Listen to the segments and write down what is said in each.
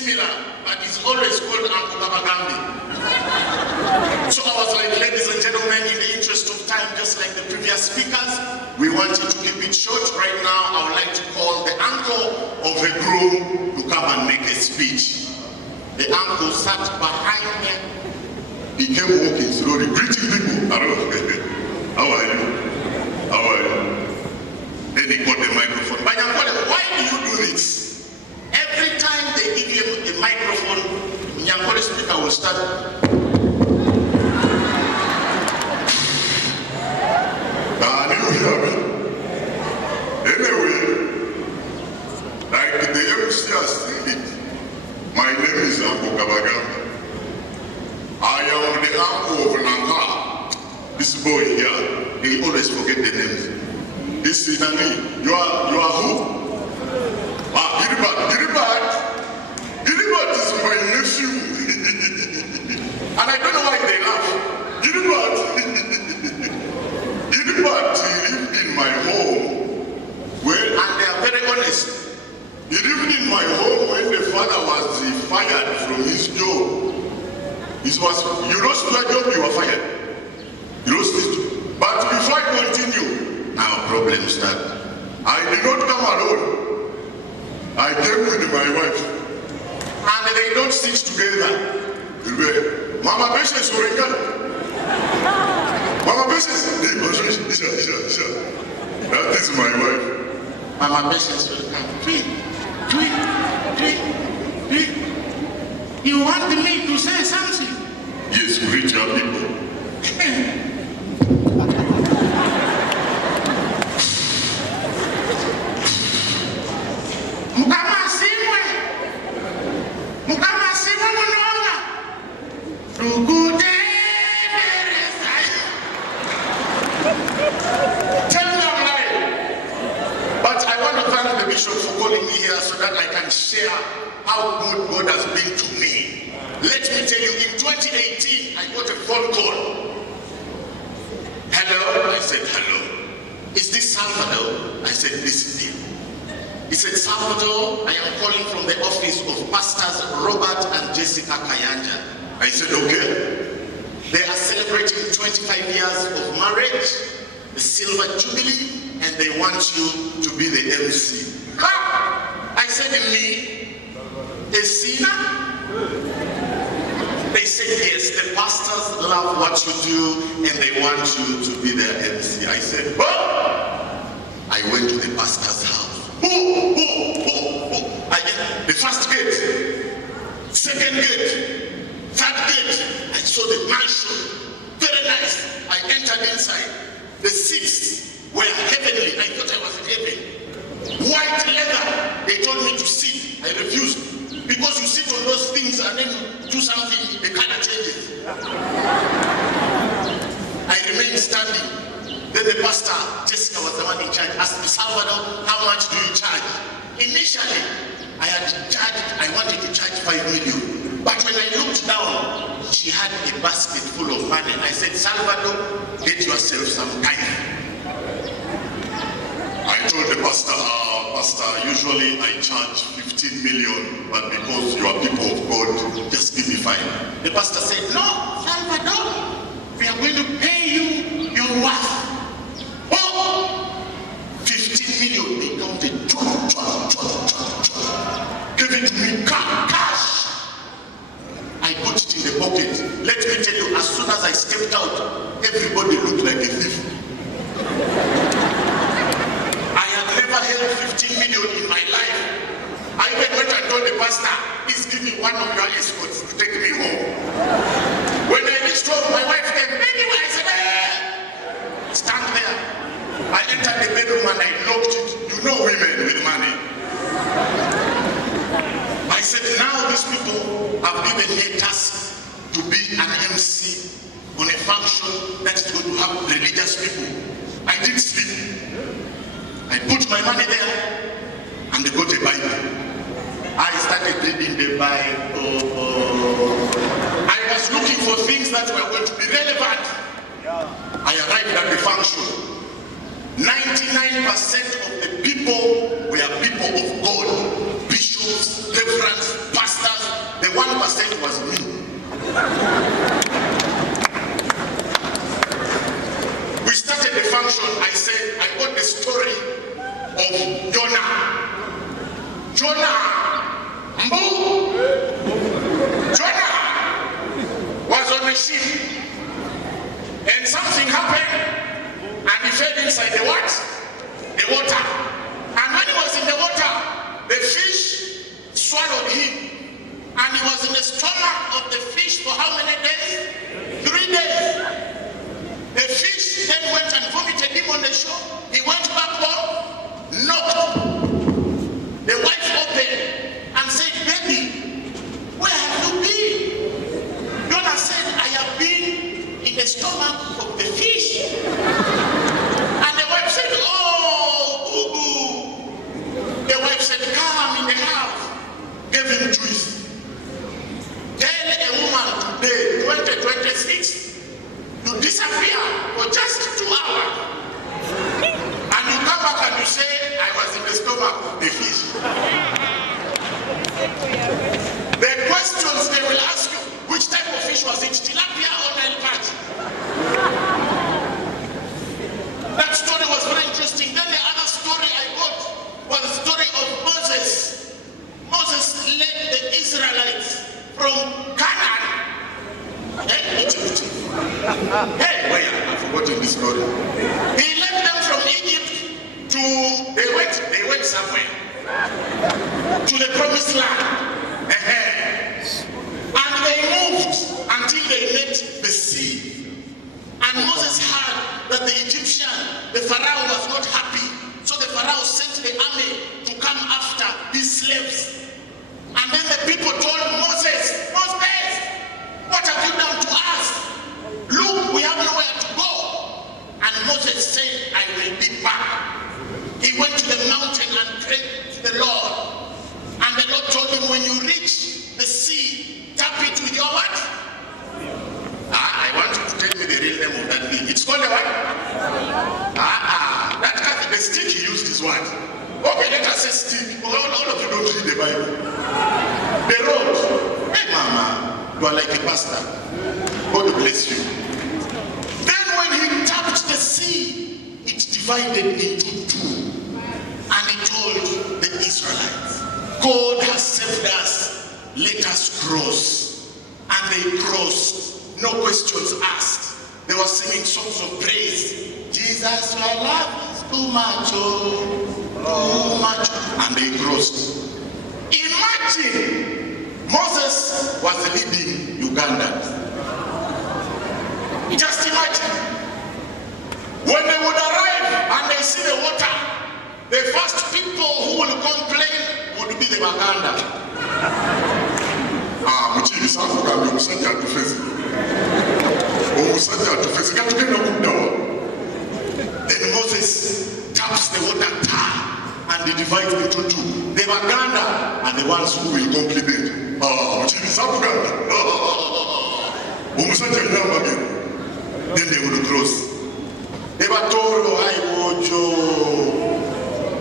similar, but it's always called Uncle Babagambi. So I was like, ladies and gentlemen, in the interest of time, just like the previous speakers, we wanted to keep it short. Right now, I would like to call the uncle of the groom to come and make a speech. The uncle sat behind me. He came walking slowly, greeting people. Hello. How are you? How are you? Then he got the microphone. But why do you do this? Every time they give you a microphone, Nyankole speaker will start. Anyway, like the MC has said, my name is Uncle Kabagam. I am the uncle of Nanga. This boy here, he always forget the names. This is Nani. You are who? Ah, Gilbert is my nephew. And I don't know why they laugh. Gilbert lived in my home. Well, and they are very honest. He lived in my home when the father was fired from his job. You lost your job, you were fired. You lost it. But before I continue, now problems start. I did not come alone. I came with my wife. And they don't sit together. Mama Patience will return. Mama Patience. That is my wife. Mama Patience will come. Tweet. You want me to say something? Yes, greet your people. But I want to thank the bishop for calling me here so that I can share how good God has been to me. Let me tell you, in 2018, I got a phone call. Hello? I said, hello. Is this Salvador? I said, this is him. He said, Salvador, I am calling from the office of Pastors Robert and Jessica Kayanja. I said, okay. They are celebrating 25 years of marriage, the Silver Jubilee, and they want you to be the MC. I said, me, a sinner? They said, yes, the pastors love what you do and they want you to be their MC. I said, oh! I went to the pastor's house. The first gate, second gate, third gate. I saw the mansion, very nice. I entered inside. The seats were heavenly. I thought I was in heaven. White leather. They told me to sit. I refused. Because you sit on those things and then do something, the color changes. I remained standing. Then the pastor, Jessica was the one in charge, asked me, Salvador, how much do you charge? Initially, I wanted to charge 5 million. But when I looked down, she had a basket full of money. I said, Salvador, get yourself some time. I told the pastor, Pastor, usually I charge 15 million, but because you are people of God, just give me 5. The pastor said, no, Salvador, we are going to pay you your worth. Oh, 15 million, they counted. Give it to me, cash. I put it in the pocket. Let me tell you, as soon as I stepped out, everybody looked like a thief. I had never held 15 million in my life. I even went and told the pastor, please give me one of your escorts to take me home. When I reached home, my wife came, anyway, I said, hey, stand there. I entered the bedroom and I locked it. You know women with money. I said, now these people have given me a task to be an MC on a function that is going to have religious people. I didn't sleep. I put my money there and they got a Bible. I started reading the Bible. I was looking for things that were going to be relevant. I arrived at the function. 99% of the people were people of God. Bishops, reverends, pastors, must say it was me. We started the function. I said, I got the story of Jonah. Jonah was on a ship, and something happened, and he fell inside the what? The water. And when he was in the water, the fish swallowed him. And he was in the stomach of the fish for how many days? 3 days. The fish then went and vomited him on the shore. He went back home, knocked. The wife opened and said, baby, where have you been? Jonah said, I have been in the stomach of the fish. And the wife said, oh, boo-boo. The wife said, come in the house. Give him juice. Tell a woman today, 2026, to disappear for just 2 hours. And you come back and you say, I was in the stomach of the fish. The questions they will ask you, which type of fish was it? Tilapia or Nile perch? That story was very interesting. Then the other story I got was the story of Moses. Moses led the Israelites from Canaan, Egypt. Hey, wait, I've forgotten this story. He led them from Egypt to, they went somewhere, to the promised land. And they moved until they met the sea. And Moses heard that the Egyptian, the Pharaoh, was not happy. So the Pharaoh sent the army to come after his slaves. And then the people told Moses, Moses, what have you done to us? Look, we have nowhere to go. And Moses said, I will be back. He went to the mountain and prayed to the Lord. And the Lord told him, when you reach the sea, tap it with your what? I want you to tell me the real name of that thing. It's called a what? The stick he used is what? Okay, let us say stick. All of you don't read the Bible. The road. Hey, mama, you are like a pastor. God bless you. Then when he tapped the sea, it divided into two. And he told the Israelites, God has saved us. Let us cross. And they crossed. No questions asked. They were singing songs of praise. Jesus, your love is too much, oh, too much. And they crossed. Imagine Moses was leading Uganda. Just imagine. When they would arrive and they see the water, the first people who will complain would be the Baganda. Then Moses taps the water and they divide into two. The Baganda are the ones who will compliment. Then they will cross. The Batoro,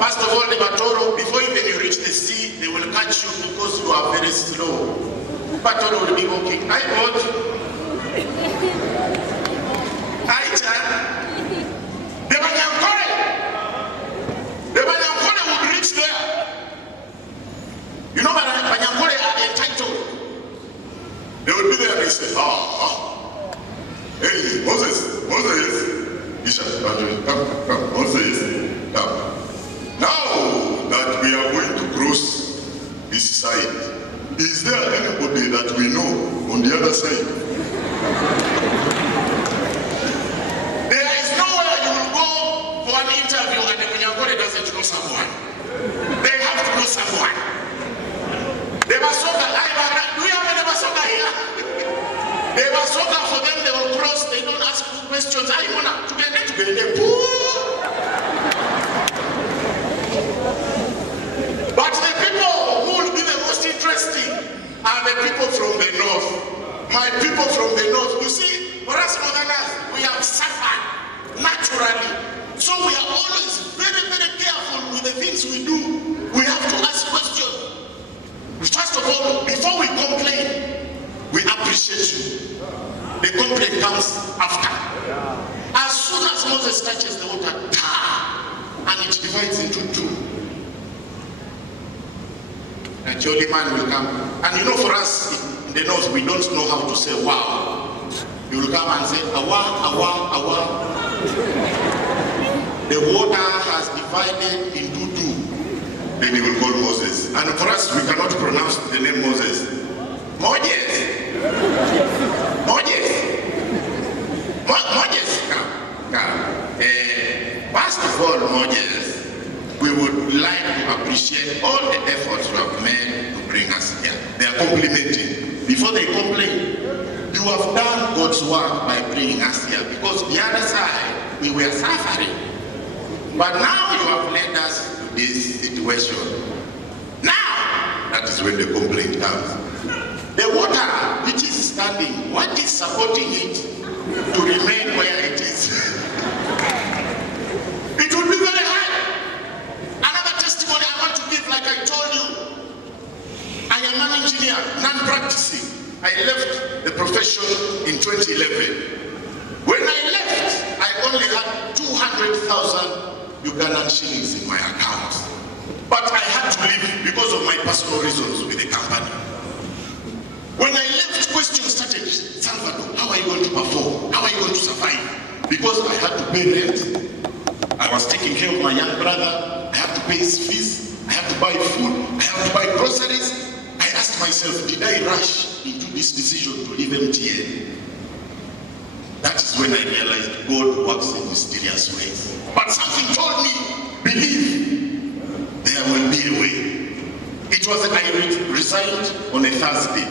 first of all, the Batoro, before even you reach the sea, they will catch you because you are very slow. Batoro will be walking. I got. The Banyankore would reach there. You know, Banyankore are entitled. They would be there and they say, hey, Moses. Moses, come. Now that we are going to cross this side, is there anybody that we know on the other side? There is nowhere you will go for an interview and the Munyangore doesn't know someone. They have to know someone. The Basoga, do we have any Basoga here? The Basoga, for them, they will cross, they don't ask questions. I want to get But the people who will be the most interesting are the people from the north. My people from the north. You see, for us Northerners, we have suffered naturally. So we are always very, very careful with the things we do. We have to ask questions. First of all, before we complain, The complaint comes after. As soon as Moses touches the water, and it divides into two. A jolly man will come. And you know, for us in the north, we don't know how to say wow. He will come and say, awa, awa, awa. The water has divided into two. Then he will call Moses. And for us, we cannot pronounce the name Moses. Moses. Moses. Moses. First of all, Moses, we would like to appreciate all the efforts you have made to bring us here. They are complimenting. Before they complain, you have done God's work by bringing us here, because the other side, we were suffering. But now you have led us to this situation. Now, that is when the complaint comes. The water which is standing, what is supporting it to remain where it is? It would be very hard. Another testimony I want to give, like I told you, I am an engineer, non-practicing. I left the profession in 2011. When I left, I only had 200,000 Ugandan shillings in my account. But I had to leave because of my personal reasons with the company. When I left, questions started. Salvador, how are you going to perform? How are you going to survive? Because I had to pay rent. I was taking care of my young brother. I have to pay his fees. I have to buy food. I have to buy groceries. I asked myself, did I rush into this decision to leave MTN? That is when I realized God works in mysterious ways. But something told me, believe, there will be a way. It was I resigned on a Thursday.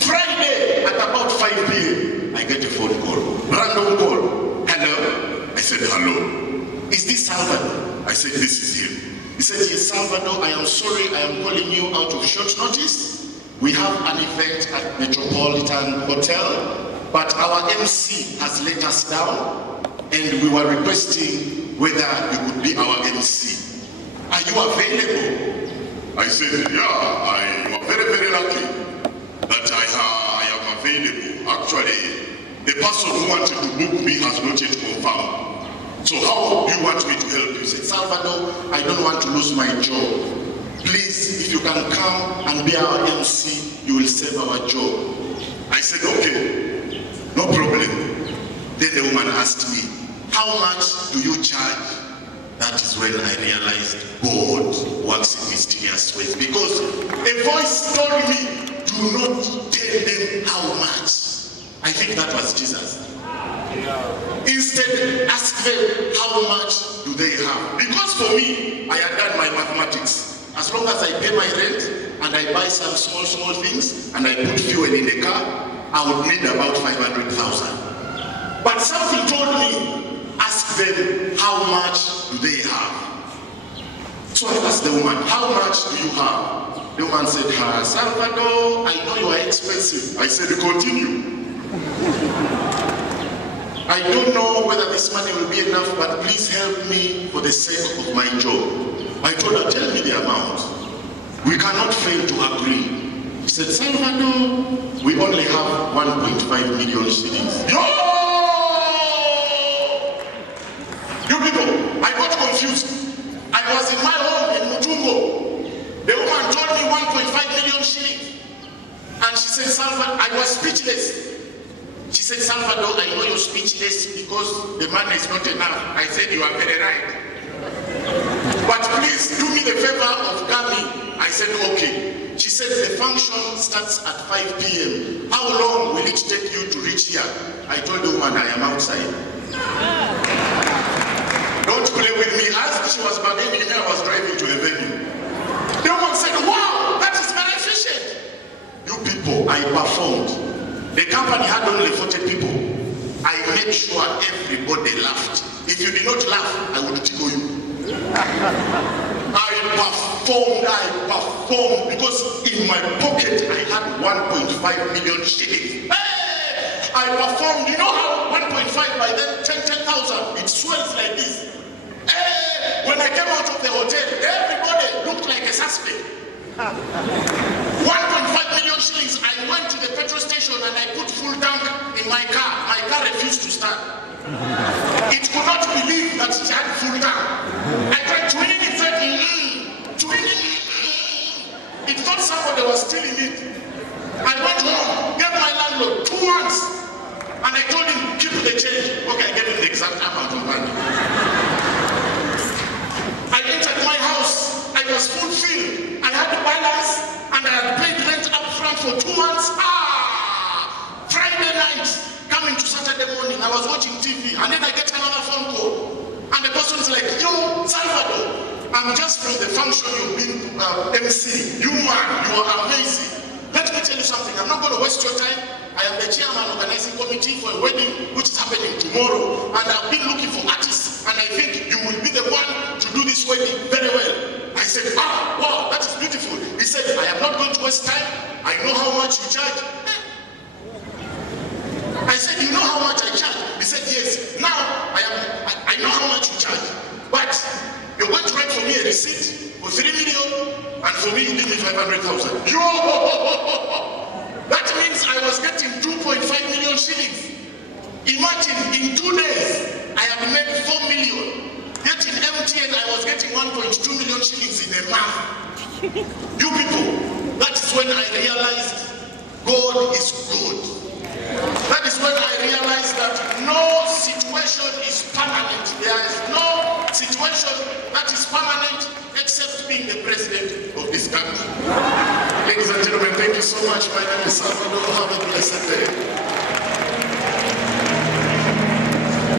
Friday at about 5 p.m., I get a phone call, random call. Hello? I said, hello. Is this Salvador? I said, this is him. He said, yes, Salvador, I am sorry, I am calling you out of short notice. We have an event at Metropolitan Hotel, but our MC has let us down, and we were requesting whether you could be our MC. Are you available? I said, yeah, I am very, very lucky that I am available. Actually, the person who wanted to book me has not yet confirmed. So how do you want me to help you? He said, Salvador, I don't want to lose my job. Please, if you can come and be our MC, you will save our job. I said, okay, no problem. Then the woman asked me, how much do you charge? That is when I realized God works in mysterious ways. Because a voice told me, do not tell them how much. I think that was Jesus. Instead, ask them how much do they have. Because for me, I had done my mathematics. As long as I pay my rent and I buy some small things and I put fuel in the car, I would need about 500,000. But something told me, ask them how much do they have. So I asked the woman, how much do you have? The woman said, Salvador, I know you are expensive. I said, continue. I don't know whether this money will be enough, but please help me for the sake of my job. I told her, tell me the amount. We cannot fail to agree. She said, Salvador, we only have 1.5 million shillings. Yo! You people, I got confused. I was in my home in Mutungo. The woman told me 1.5 million shillings. And she said, Salvador, I was speechless. She said, Salvador, I know you're speechless because the money is not enough. I said, you are very right. But please do me the favor of coming. I said, okay. She said, the function starts at 5 p.m. How long will it take you to reach here? I told the woman, I am outside. Don't play with me. As she was bargaining, I was driving to the venue. The woman said, wow, that is very efficient. You people, I performed. The company had only 40 people. I made sure everybody laughed. If you did not laugh, I would tickle you. I performed because in my pocket I had 1.5 million shillings. Hey! I performed. You know how 1.5 by then 10,000. It swells like this. Hey! When I came out of the hotel, everybody looked like a suspect. 1.5 million shillings. I went to the the petrol station and I put full tank in my car. My car refused to start. It could not believe that it had full tank. I tried twinning it, said, twinning. It thought somebody was stealing it. I went home, gave my landlord 2 months, and I told him, keep the change. Okay, I gave him the exact amount of money. I entered my house. I was fulfilled. I had the balance, and I had paid rent up front for 2 months. Friday night, coming to Saturday morning, I was watching TV, and then I get another phone call. And the person's like, yo, Salvador, I'm just from the function you've been MC. You man, you are amazing. Let me tell you something. I'm not going to waste your time. I am the chairman organizing committee for a wedding which is happening tomorrow. And I've been looking for artists. And I think you will be the one to do this wedding very well. I said, wow, that is beautiful. He said, I am not going to waste time. I know how much you charge. I said, you know how much I charge? He said, yes. Now, I know how much you charge. But you're going to write for me a receipt for 3 million, and for me, you give me 500,000. Yo! That means I was getting 2.5 million shillings. Imagine, in 2 days, I have made 4 million. Yet in MTN, I was getting 1.2 million shillings in a month. You people, that is when I realized God is good. That is when I realized that no situation is permanent. There is no situation that is permanent except being the president of this country. Ladies and gentlemen, thank you so much. My name is Salvador. Have a blessed day.